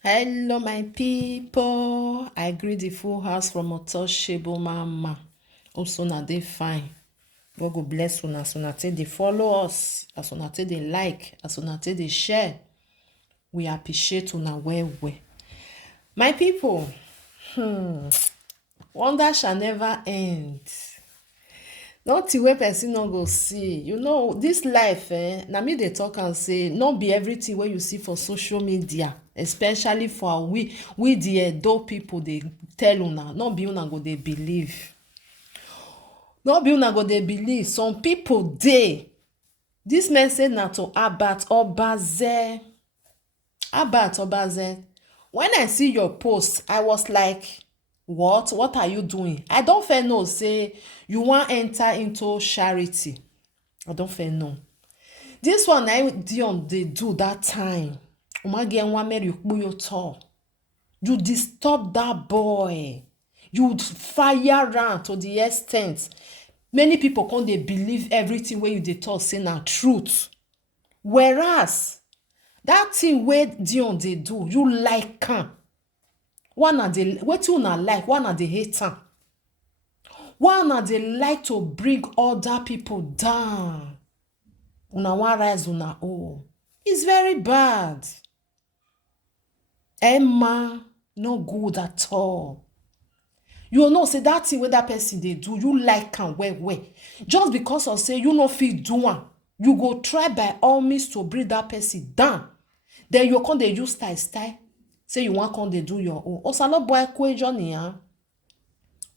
Hello, my people. I greet the full house from Untouchable Mama. Also, na dey fine. God go bless una. As una take dey follow us, as una take dey like, as una take dey share. We appreciate una well, well. My people, wonder shall never end. Nothing wey person no go see. You know, this life, na me dey talk am say, no be everything wey you see for social media, especially for we the Edo people dey tell una, no be una go dey believe. No be una go dey believe. Some people dey. This message na to Abat Obaze. Abat Obaze. When I see your post, I was like, what are you doing? I don fair know say you wan enter into charity. I don fair know. This one na Dion dey do that time. Umage nwa Mary Okpuyo talk. You disturb that boy. You fire am to the extent many people come dey believe everything wey you dey talk say na truth. Whereas that thing wey Dion dey do, you like am. One na dey wetin una like, one na dey hate am. One na dey like to bring other people down. Una wan rise una own. It's very bad. Emma, no good at all. You know say that thing wey that person dey do, you like am well well. Just because of say you no fit do am, you go try by all means to bring that person down. Then you come dey use style say you wan come dey do your own. Osalobo Ekwejo niyan.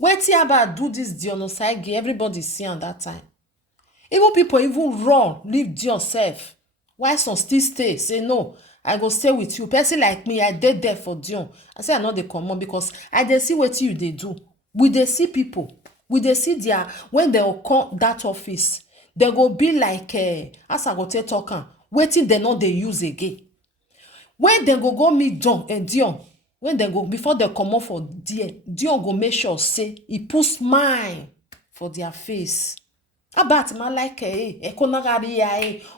Wetin about do this Dion Osagie? Everybody see am that time. Even people even run, leave Dion sef. Why some still stay? Say no, I go stay with you. Person like me, I dey there for Dion. I say I no dey comot because I dey see wetin you dey do. We dey see people. We dey see their when they go come that office, they go be like as I go take talk am, wetin they no dey use again. When dem go meet Dion, when dem go before dem comot for there, Dion go make sure say e put smile for their face. Abat ma like ekonagari ya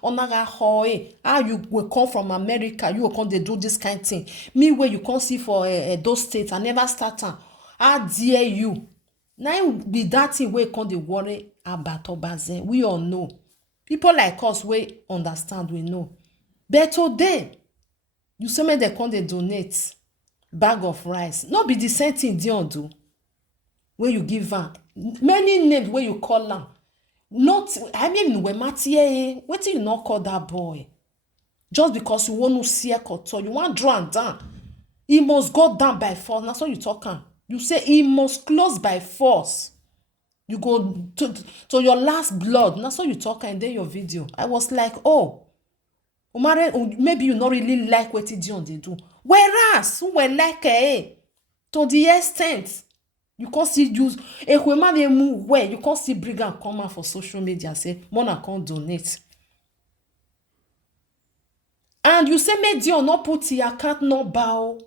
onaga ho how you will come from America, you will come dey do this kind thing. Me wey you come see for those states, I never start am. How dare you? Na be that thing wey come dey worry Abat Obaze. We all know. People like us wey understand, we know. But today, you say make dem come dey donate bag of rice. No be the same thing Dion do. Wey you give am. Many names wey you call am. Not, I mean, wetin you not call that boy? Just because you want to see a culture, you want draw am down. He must go down by force. That's what you talk am. You say he must close by force. You go to your last blood. That's what you talk am in your video. I was like, oh, Umare, maybe you not really like wetin Dion dey do. Whereas, who were like to the extent you can't see use ekwema dey move well, you can't see bring am come out for social media say mona come donate. And you say make Dion not put the account number.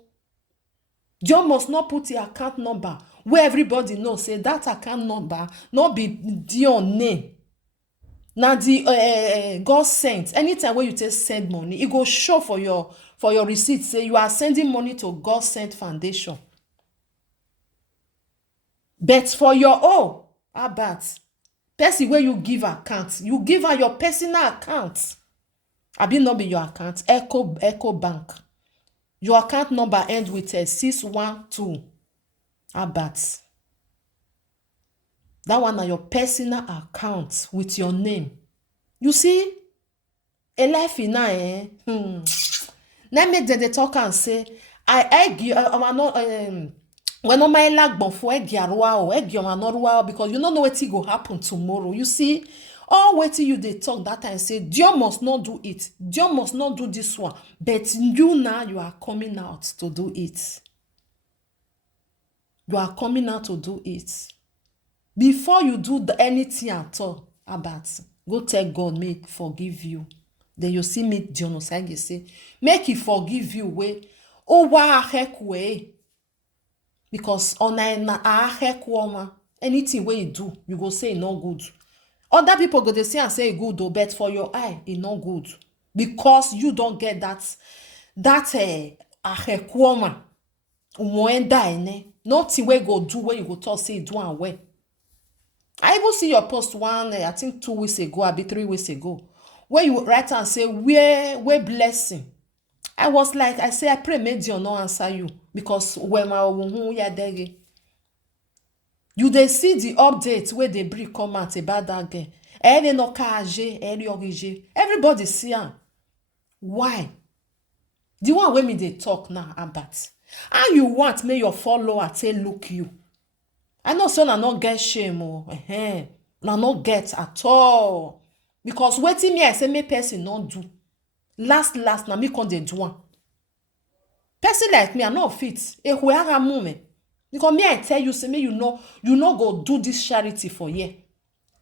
Dion must not put the account number where everybody knows say that account number not be Dion name. Now the God sent. Anytime when you take send money, it go show for your receipt say you are sending money to God Sent Foundation. But for your own, Abat, person where you give account, you give her your personal account. Abi not be your account, Echo Bank. Your account number end with 612. Abat. That one na your personal account with your name. You see, a life in Let me dey talk and say, when no my lag for because you don't know what go happen tomorrow. You see, all wetin you dey talk that time say Dion must not do it. Dion must not do this one. But you now you are coming out to do it. You are coming out to do it. Before you do anything at all about, go tell God make forgive you. Then you see me Dion Osagie say, make he forgive you way. Oh wa hek way. Because on anything wey you do, you go say e no good. Other people go dey say and say e good though, but for your eye, e no good. Because you don't get that ahekuoma umoenda ene. Nothing we go do when you go talk say do and well. I even see your post one, I think 2 weeks ago, or 3 weeks ago, where you write and say, where blessing. I was like, I say, I pray Medium no answer you. Because when my you they see the updates where they bring comment about that girl. Everybody see her. Why? The one when me they talk now about. And you want me your follower say look you. I know so na not get shame na not get at all. Because waiting me I say me person not do. Last na me con dey do am. Person like me I not fit. Ehwe moment. Because me I tell you say me you know go do this charity for ye.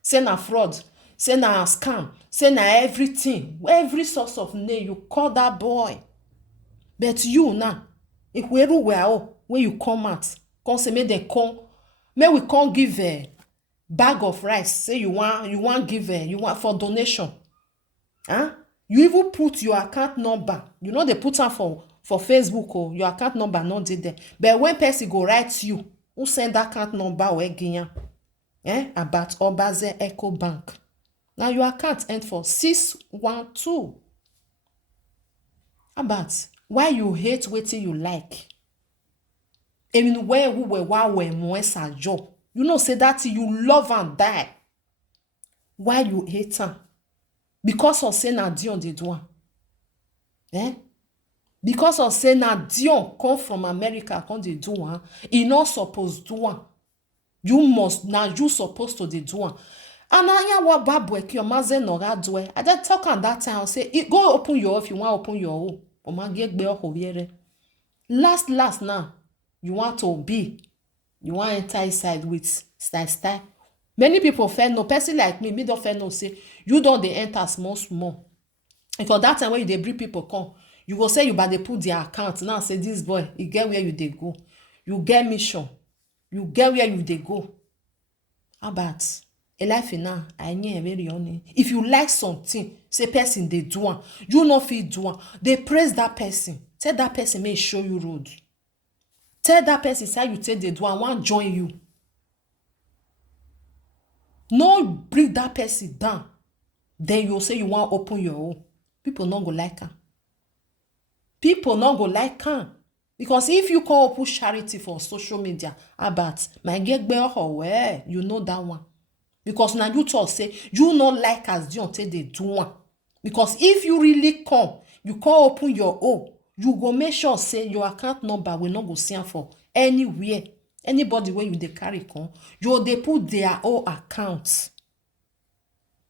Say na fraud, say na scam, say na everything. Every source of name you call that boy. But you now, ehwe where when you come out, come say me they come. May we can't give a bag of rice. Say you want give you want for donation. Huh? You even put your account number. You know they put am for Facebook or your account number not did there. But when person go write you, who send that account number or again? About Obaze Eco Bank. Now your account end for 612. About why you hate waiting you like. I mean, where we were a job. You know, say that you love and die. Why you hate her? Because of saying na Dion they do one. Because of saying na Dion come from America, come they do one. He not supposed to do one. You supposed to do one. And I what babu your mazen no radwe. I just talk on that time. Say go open your if you want open your own. O ma get be ohoviere. Last now. You want to be, you want to enter inside with style. Many people feel no person like me don't feel no say you don't they enter small. Because that time when they bring people come, you go say you but they put their account now say this boy, you get where you they go, you get mission, you get where you they go. About a life now, I knew very only. If you like something, say person they do one, you not feel do one. They praise that person. Tell that person may show you road. Tell that person say you take the do and want join you. No bring that person down. Then you say you want open your own. People not go like her. People not go like her. Because if you call open charity for social media, about my get better or where you know that one. Because now you talk say you not like as Dion take the do one. Because if you really come, you call open your own. You go make sure say your account number will not go see for anywhere. Anybody where you they carry come, you they put their own accounts.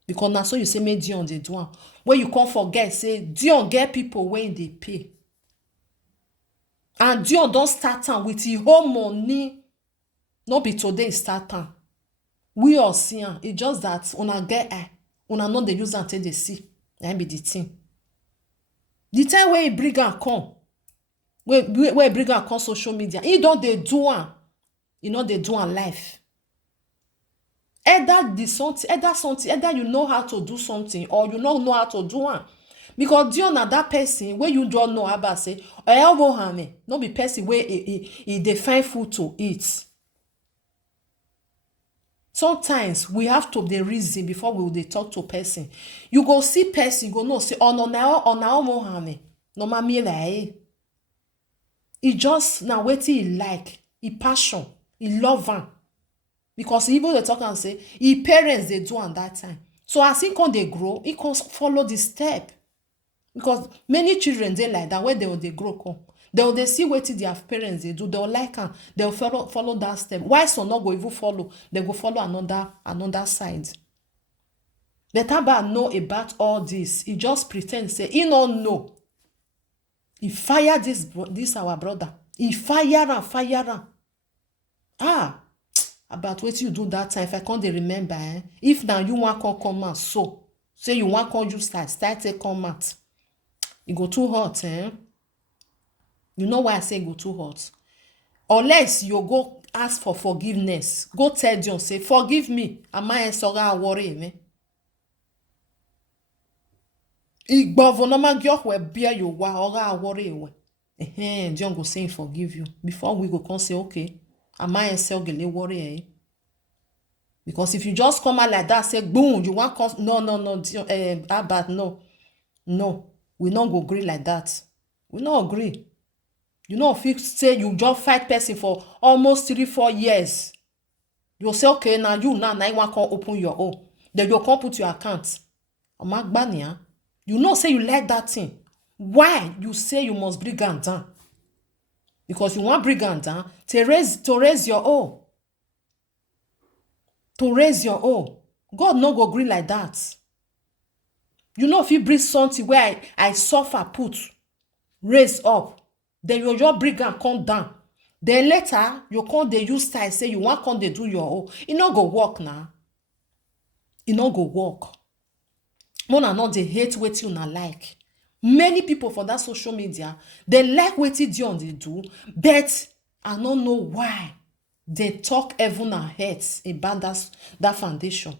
Because now so you say me Dion they do one. When you can't forget, say Dion get people when they pay. And Dion don't start on with his whole money. Not be today start on. We all see it. It's just that una get una not the use until they see. That be the thing. The time where he bring and come, where bring and come social media, he don't they do one, you know they do one life. Either you know how to do something or you don't know how to do one. Because Dion na that person where you don't know about say, not be person where he define food to eat. Sometimes we have to the reason before we will talk to person. You go see person, you go no say, oh no Mohammed. No mami like. He just now wait he like, he passion, he love him. Because even they talk and say, his parents they do on that time. So as he can they grow, he can follow the step. Because many children they like that when they grow come. They see what their parents they do. They'll like them. They'll follow that step. Why so not go even follow? They go follow another side. But Abba know about all this. He just pretend say he don't know. He fire this our brother. He fire him. About what you do that time. If I can't remember, if now you want to come out, so say you want to you start to come out. It go too hot, You know why I say go too hot? Unless you go ask for forgiveness, go tell Dion, say, forgive me. Am I sorry worry me? Igbovo no ma gyo we bia you wa ora worry we. Dion go say forgive you. Before we go come say, okay, am I a gele worry, eh? Because if you just come out like that, say, boom, you want come, no, Abba, no, we not go agree like that. We not agree. You know, if you say you just fight person for almost 3-4 years, you say, okay, now you want to open your own. Then you come put your account. You know, say you like that thing. Why you say you must bring am down? Because you want bring am down to raise your own. To raise your own. God no go agree like that. You know, if you bring something where I suffer put, raise up, then you just bring am come down. Then later, you come dey use style say you want come dey do your own. It no go work now. It no go work. Una not dey hate wetin una like. Many people for that social media, they like wetin Dion dey do, but I don't know why they talk heaven and earth about that foundation.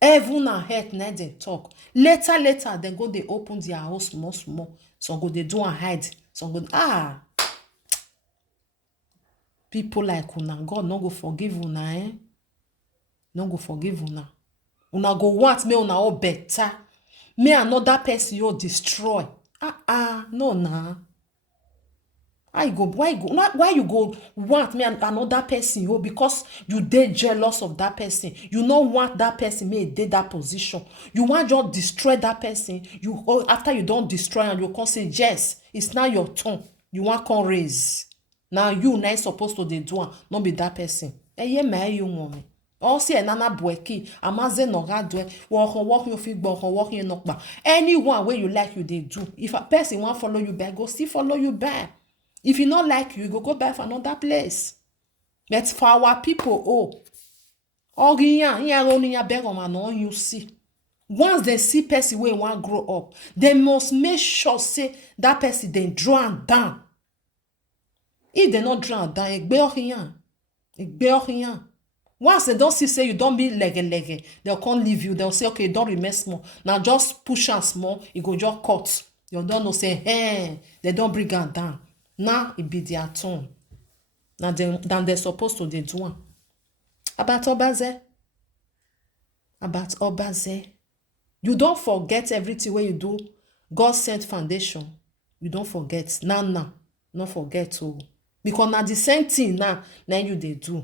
Heaven and earth na they talk. Later, they go dey open their house small. Some go dey do and hide. Some go people like una, God no go forgive una, eh? No go forgive una. Una go want me una all better. Me another person you destroy. No nah. Why you go want me another person you because you dey jealous of that person. You no want that person may dey that position. You want just destroy that person. You after you don't destroy and you can say yes, it's now your turn. You want come raise. Now you now supposed to dey do am, not be that person. Eye me you woman. Also, nana boeki, amaze no gadwe, walk you feel walk you knock back. Anyone where you like you they do. If a person want follow you back, go still follow you back. If you not like you go back for another place. But for our people, you see. Once they see person where want grow up, they must make sure say that person they draw am down. If they not draw am down, it be rien. Once they don't see say you don't be lege, they'll come leave you. They'll say, okay, don't remain small. Now just push am small, it go just cut. You don't know say, hey, they don't bring am down. Now it be their turn. Now they're supposed to they do am. About Obaze. You don't forget everything when you do God sent foundation. You don't forget. Now, not forget to. Because now the same thing now you they do.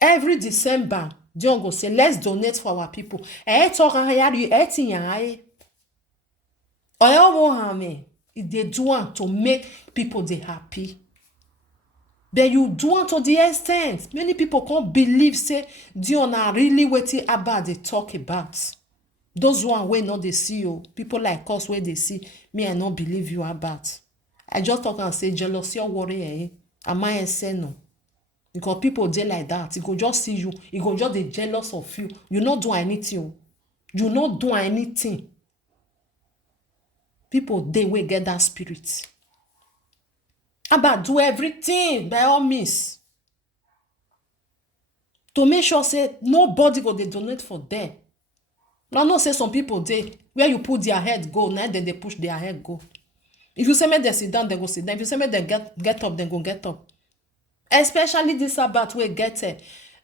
Every December, Dion go say, let's donate for our people. If they do want to make people they happy. Then you do want to the extent. Many people can't believe, say, Dion are really waiting about they talk about. Those one way not they see you. People like us where they see, me, I not believe you about. I just talk and say, jealousy or worry, eh? Am I say no? Because people dey like that, he go just see you, he go just dey jealous of you. You not do anything. You not do anything. People they will get that spirit. About do everything by all means. To make sure say nobody go they donate for them. Now not say some people they where you put their head go, now then they push their head go. If you say me they sit down, they go sit down. If you say me they get up, they go get up. Especially this Sabbath we get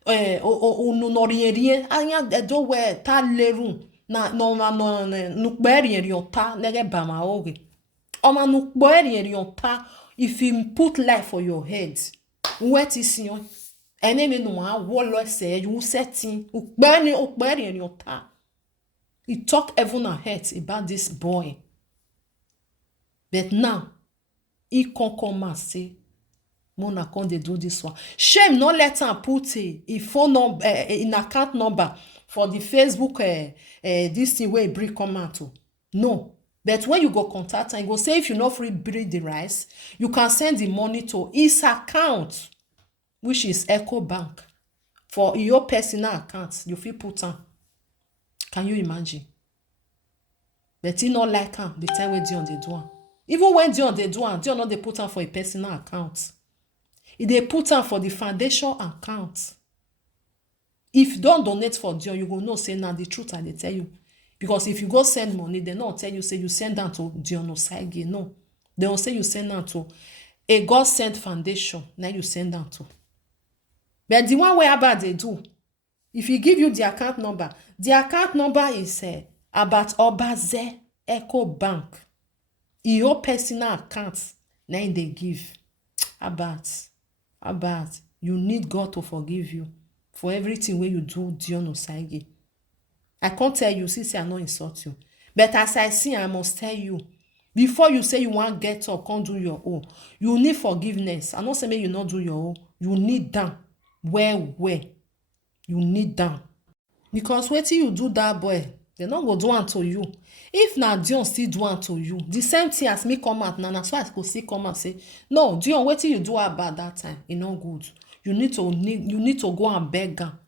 no rien anya do we ta leru na no nukberi yon ta nege bama oge o ma nukberi yon ta if you put life for your head what is yon enemy no a wolo se you setting ukberi yon ta. He talk heaven and earth about this boy, but now he can't come and say Mona can they do this one. Shame not let him put a phone number, in account number for the Facebook, this thing where bring come out to. No. But when you go contact and go say if you not free breed the rice, you can send the money to his account, which is Echo Bank. For your personal account, you feel put on. Can you imagine? But he not like him the time when Dion they do one. Even when Dion they do one, Dion not they put on for a personal account. If they put on for the foundation account. If you don't donate for Dion, you go know say now the truth and they tell you. Because if you go send money, they not tell you say you send down to Dion Osagie. No. They will say you send am to a God sent foundation. Now you send am to. But the one where about they do, if he give you the account number is about Obaze Echo Bank. Your personal account. Now they give. About you need God to forgive you for everything where you do Dion Osaige. I can't tell you, since I not insult you. But as I see, I must tell you, before you say you want get up, can't do your own. You need forgiveness. I not say you not do your own. You need them. Where? You need them. Because wetin you do that boy, they not go do one to you. If na Dion still do one to you, the same thing as me come out now, so I go still come and say, no, Dion, wetin you do about that time, e no good. You need to go and beg am.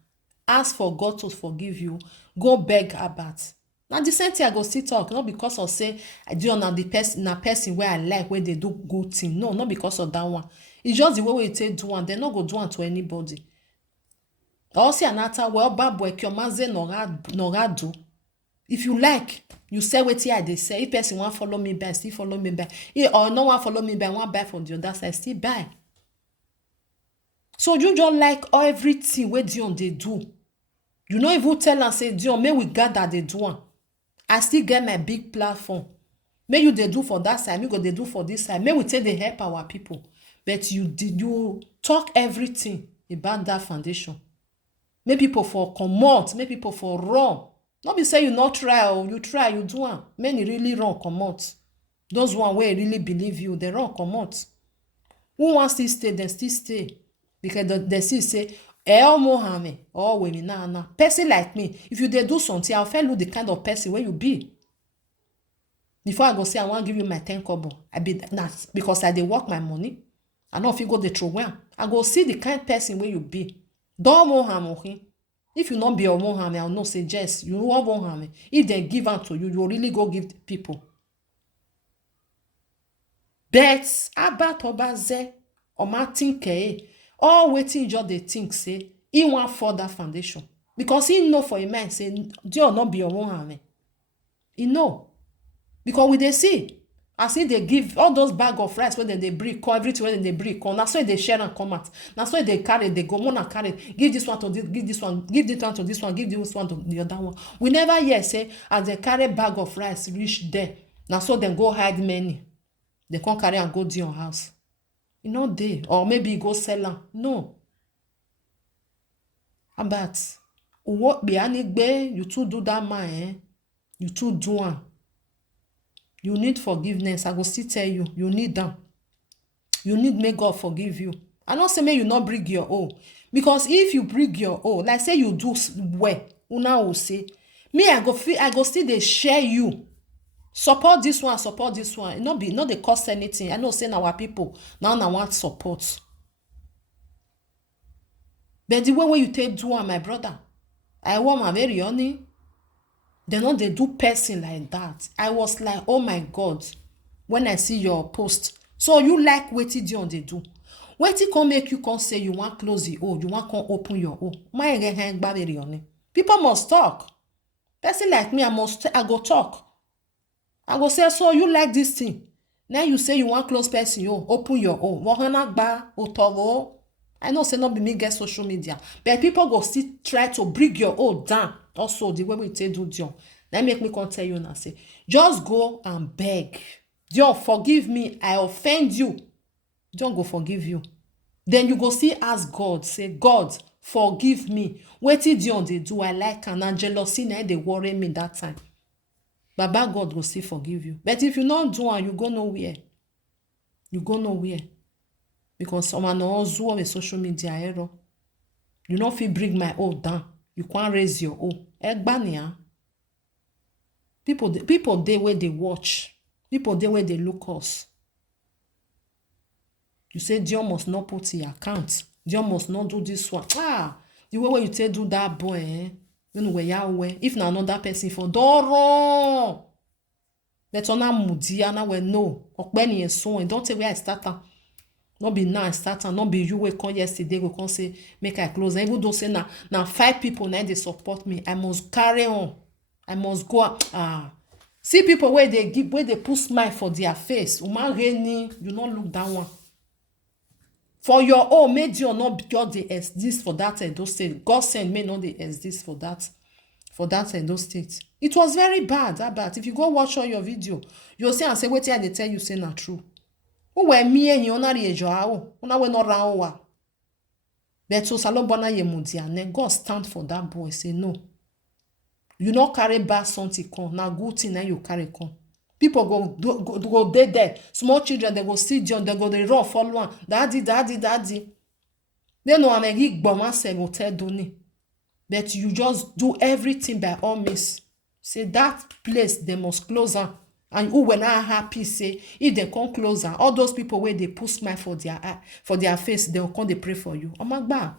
Ask for God to forgive you. Go beg about. Now the same thing I go still talk, not because of say Dion na the person where I like where they do good thing. No, not because of that one. It's just the way you take do one. They not go do one to anybody. Also another well bad boy kyomaze nora do. If you like, you say wetin I dey say. If person want follow me back, still follow me back. Or no one follow me back, want buy from the other side, still buy. So you just like everything where Dion they do. You know even tell and say, Dion, may we gather they do one. I still get my big platform. May you they do for that side, me go they do for this side. May we take the help our people. But you talk everything about that foundation. Make people for comot, make people for run. Not be say you not try or you try, you do one. Many really run comot. Those one where really believe you, they run comot. Who wants to stay, they still stay. Because they still say, Mohame, oh women, nah. Person like me, if you they do something, I'll tell you the kind of person where you be. Before I go say I want to give you my 10 kobo, I be that because I dey work my money. I know if you go the throw well. I go see the kind of person where you be. Don't Mohame, okay? If you not be a Mohame, I'll not suggest you want Mohame. If they give out to you, you really go give people. But about Obaze or Martin K, all waiting just they think say he want for that foundation because he know for a man say do not be your Mohame. He know because we they see as if they give all those bag of rice when they break, everything when they break, that's why they share and come out. That's why they carry, they go on and carry. Give this one to this, give this one, give this one to this one, give this one to the other one. We never hear say as they carry bag of rice reach there. Now so then go hide many. They can't carry and go to your house. You know they or maybe go sell them. No. But what be anigbe you too do that man, eh? You too do one. You need forgiveness. I go still tell you, you need them. You need make God forgive you. I don't say may you not bring your own. Because if you bring your own, like say you do well, una will say, me I go still they share you. Support this one. It not they cost anything. I know say our people now I want support. But the way you take do one, my brother, I want my very honey. They know they do person like that. I was like, oh my God, when I see your post. So you like wetin Dion they do. Wetin come make you come say you want close the hole, you want come open your hole. My hang very honey. People must talk. Person like me, I go talk. I go say, so you like this thing. Now you say you want close person, you open your hole. I know say not be me get social media, but people go still try to bring your hole down. Also, the way we take do Dion. That make me come tell you now say, just go and beg. Dion, forgive me. I offend you. Dion go forgive you. Then you go see ask God, say, God, forgive me. Wetin Dion they do, I like and jealousy now they worry me that time. Baba God will still forgive you. But if you not do it, you go nowhere. You go nowhere. Because someone knows who on social media error. You not feel bring my own down. You can't raise your own. Egbania. People they where they watch. People they where they look us. You say Dion must not put in your account. Dion must not do this one. The way you say do that boy, eh? You know where you are. If not another person for Doro. Let's on Mudia now we know. Okbeni and so on. Don't say where I start. Not be now I start and not be you will come yesterday we can say make I close. Even though say now 5 people now they support me. I must carry on. I must go. See people where they give, where they put smile for their face. Uma reni, you not look that one. For your own, made you not God they exist for that Edo state. God send may not they exist for that Edo state. It was very bad, that bad. If you go watch all your video, you'll see and say, wait here, they tell you say not true. Who were me and you not rejo how? Una we not round. But so salon bona ye mudia. Then God stand for that boy. Say no. You not carry bad something come. Now good thing now you carry come. People go dead there. Small children they go see John. They go they run follow one. Daddy. They know I'm a geek bomber say go tell Donny. But you just do everything by all means. Say that place they must close her. And who when I happy say if they come closer, all those people where they put smile for their eye, for their face, they'll come they pray for you. Amagba.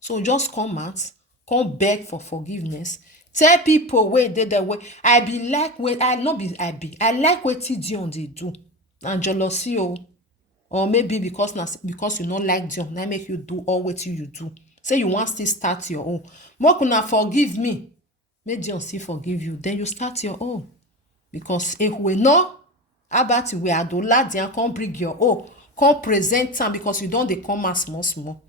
So just come out, come beg for forgiveness. Tell people where they the way I be like when I not be I be. I like what Dion they do. And jealousy or maybe because you not like Dion, I make you do all what you do. Say you want to start your own. More kuna forgive me. May Dion still forgive you. Then you start your own. Because if we know about we are the lad, come bring your own. Come present time because you don't they come as small.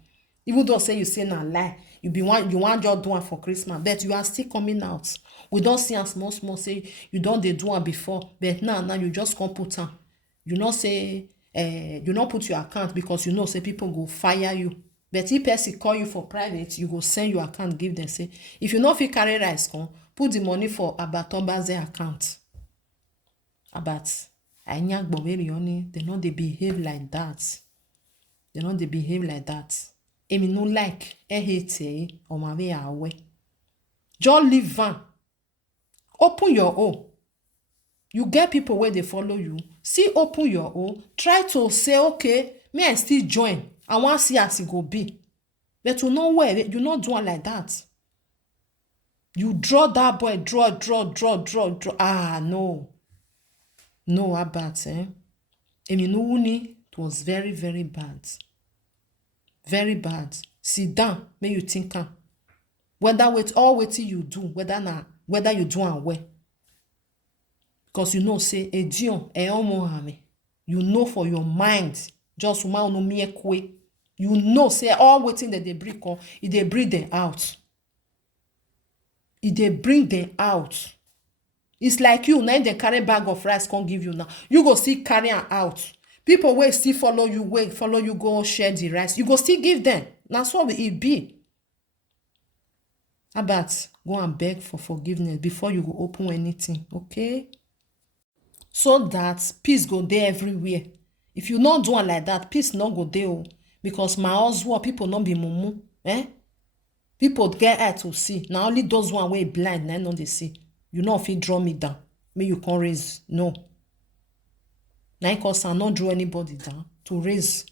Even though say you say na lie. You want just do one for Christmas. But you are still coming out. We don't see as small say you don't they do one before. But now you just come put on. You not say you not put your account because you know say people go fire you. But if person call you for private, you go send your account, give them say, if you not fit carry rice, put the money for Abatomba's account. Abat, I nyak bomerioni, they know they behave like that. Emi no like, hate, or my way away. Just leave van. Open your own. You get people where they follow you. See, open your own. Try to say, okay, may I still join? I want to see as it go be. But you know where you not doing like that. You draw that boy, draw. Ah, no. No, Abat, Eminuni, it was very, very bad. Very bad. Sit down, may you think. Whether waiting you do, whether you do and where. Because you know, say, Dion, you know for your mind. Just woman no me kwe. You know, say all waiting that they bring on, if they bring them out. It's like you now they carry bag of rice can't give you now. You go still carry am out. People will still follow you, go share the rice. You go still give them. That's what it be. Abat, go and beg for forgiveness before you go open anything, okay? So that peace go there everywhere. If you not do it like that, peace not go there. Because my husband, people not be mumu. People get eye to see. Now only those one way blind, now they see. You know if you draw me down, may you can't raise. No. Now cause I not draw anybody down to raise.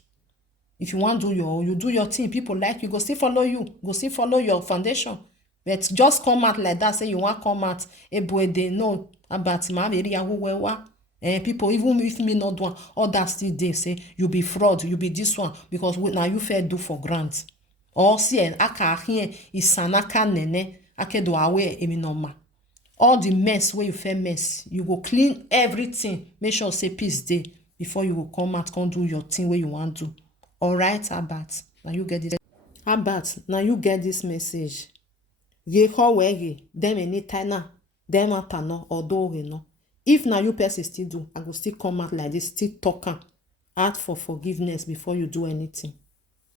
If you want to do your thing, people like you, go still follow you, go still follow your foundation. But just come out like that, say you want come out, boy, they know about my area who were. People, even if me not do all that still they say you be fraud, you be this one because now you fair do for grant. Or see aka here is sanaka nene ake do away emi normal. All the mess where you fair mess, you go clean everything. Make sure say peace day before you go come out, come do your thing where you want to. All right, Abat. Now you get this. Abat. Now you get this message. Ye call wege them any time them atano or do no. If now you person still do, I go still come out like this, still talk ask for forgiveness before you do anything.